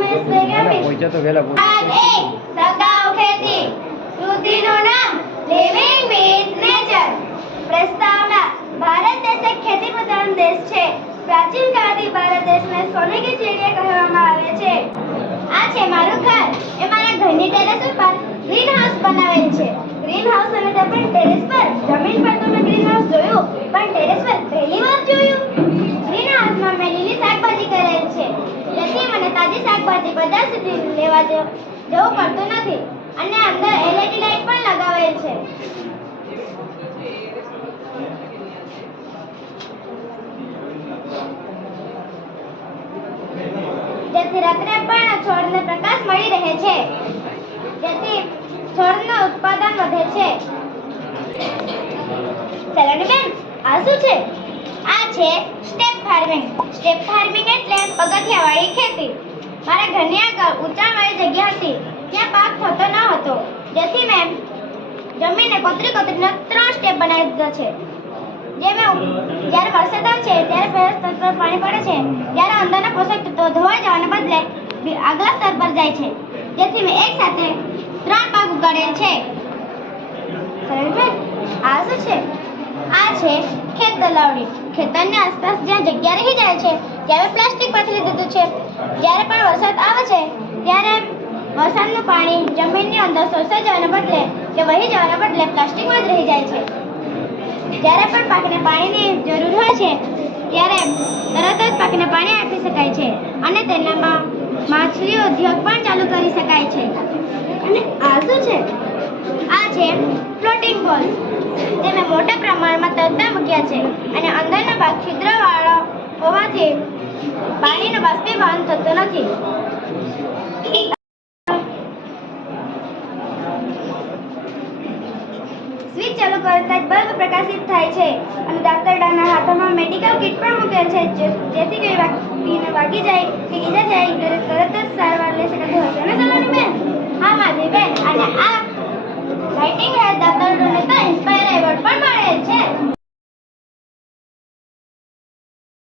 મહેશ વૈજ્ઞાનિક પહોંચે તો વેલા ભાગ 1 સગાઉ ખેતી કૃતિનું નામ લિવિંગ વિથ નેચર પ્રસ્તાવના ભારત દેશ એક ખેતી પ્રધાન દેશ છે પ્રાચીન કાળથી ભારત દેશને સોને કી ચિડિયા કહેવામાં આવે છે આ છે મારું ઘર એ મારા ઘરની ટેરેસ ઉપર ગ્રીન હાઉસ બનાવેલ છે ગ્રીન હાઉસ અને તે પણ ટેરેસ પર જમીન પર તો મેં ગ્રીન હાઉસ જોયું પણ ટેરેસ પર પહેલી વાર જોયું ગ્રીન હાઉસમાં મેં લીલી શાકભાજી કરેલ છે જેથી મને તાજી શાકભાજી બજાર સુધી લેવા જવું પડતું નથી અને અંદર એલઈડી લાઇટ પણ લગાવેલ છે જેથી રાત્રે પણ છોડને પ્રકાશ મળી રહે છે જેથી છોડનું ઉત્પાદન વધે છે સલોની બેન આ શું છે આ છે સ્ટેપ ફાર્મિંગ એટલે પગથિયાવાળી ખેતી મારા ઘરની આગળ ઊંચાણવાળી જગ્યા હતી ત્યાં પાક થતો ન હતો જેથી મેં જમીનને કોતરીને 3 સ્ટેપ બનાવી દીધા છે જેમાં જ્યારે વરસાદ આવે છે ત્યારે પહેલા સ્તર પર પાણી પડે છે ત્યારે અંદરના પોષક તત્વો ધોવાઈ જવાને બદલે આગલા સ્તર પર જાય છે જેથી મેં એક સાથે 3 પાક ઉગાડેલ છે આ શું છે આ છે ખેત તલાવડી ખેતરની આસપાસ જ્યાં જગ્યા રહી જાય છે ત્યારે પ્લાસ્ટિક પાથરી દીધું છે જ્યારે પણ વરસાદ આવે છે ત્યારે વરસાદનું પાણી જમીનની અંદર શોષાઈ જવાને બદલે કે વહી જવાને બદલે પ્લાસ્ટિકમાં જ રહી જાય છે જ્યારે પણ પાકને પાણીની જરૂર હોય છે ત્યારે તરત જ પાકને પાણી આપી શકાય છે અને તેનામાં માછલી ઉદ્યોગ પણ ચાલુ કરી શકાય છે અને આ શું છે આ છે ફ્લોટિંગ બોલ જે મેં મોટા પ્રમાણમાં તરતા મૂક્યા છે અને અંદરનો ભાગ છિદ્રવાળો હોવાથી પાણીનું બાષ્પીભવન થતું નથી સ્વિચ ચાલુ કરતા જ બલ્બ પ્રકાશિત થાય છે અને દાતરડાના હાથોમાં મેડિકલ કિટ પણ મૂકેલ છે જેથી કોઈ